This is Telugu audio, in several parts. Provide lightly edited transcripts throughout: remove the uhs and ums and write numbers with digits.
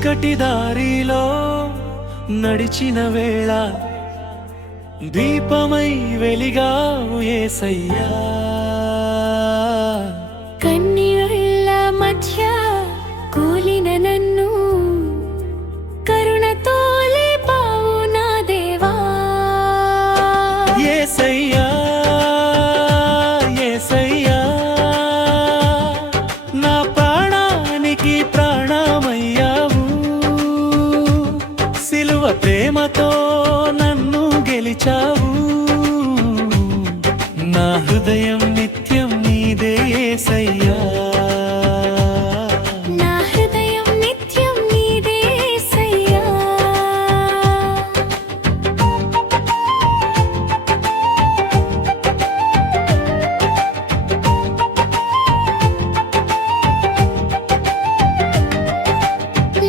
చీకటి దారిలో నడిచిన వేళ దీపమై వెలిగావు యేసయ్యా. కన్నీళ్ల మధ్య కూలిన నన్ను కరుణతో లేపావు నా దేవా. యేసయ్యా యేసయ్యా, నా ప్రాణానికి ప్రాణమయ్యావు. సిలువ ప్రేమతో నన్ను గెలిచావు. నా హృదయం నిత్యం నీదే యేసయ్యా. నా హృదయం నిత్యం నీదే యేసయ్యా.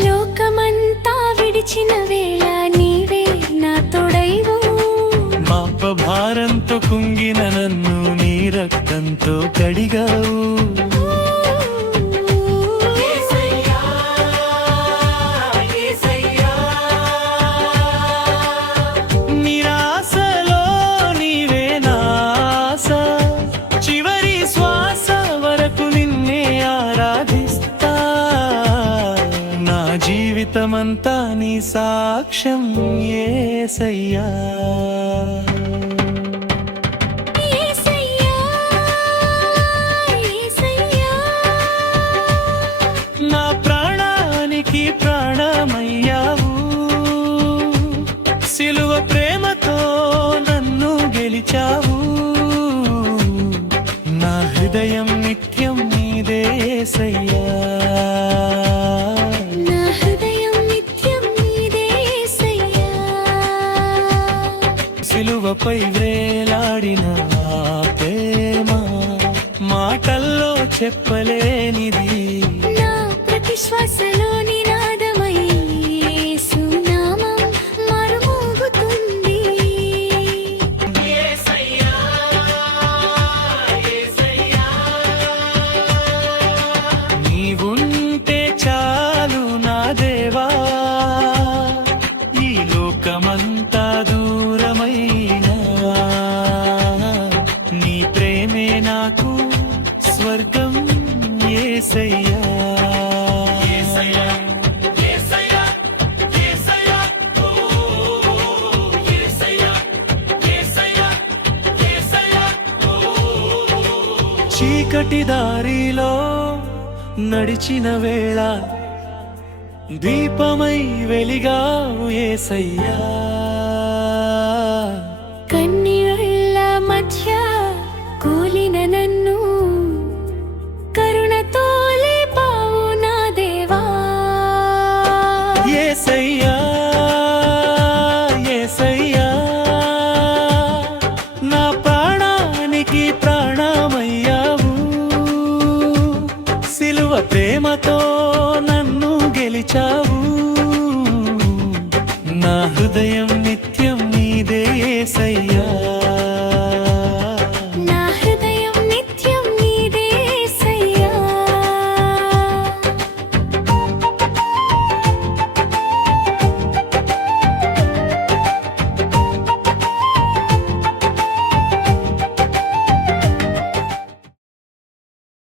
లోకమంతా విడిచిన వేళ నీవే నా తోడైవు. భారంతో కుంగిన నన్ను నీ రక్తంతో కడిగావు. నిరాశలో నీవే నా ఆశ, చివరి శ్వాస వరకు నిన్నే ఆరాధిస్తా. నా జీవితమంతా నీ సాక్ష్యం యేసయ్యా. నా ప్రాణానికి ప్రాణమయ్యావు. సిలువ ప్రేమతో నన్ను గెలిచావు. నా హృదయం నిత్యం నీదే యేసయ్యా. నా హృదయం నిత్యం నీదే యేసయ్యా. సిలువపై వేలాడిన ఆ ప్రేమ మాటల్లో చెప్పలేనిది. నా ప్రతి శ్వాసలో నినాదమై యేసు నామం మారుమోగుతుంది. యేసయ్యా యేసయ్యా, నీవుంటే చాలు నా దేవా. ఈ లోకమంతా దూరమైనా నీ ప్రేమే నాకు స్వర్గం యేసయ్యా. చీకటి దారిలో నడిచిన వేళ దీపమై వెలిగావు యేసయ్యా.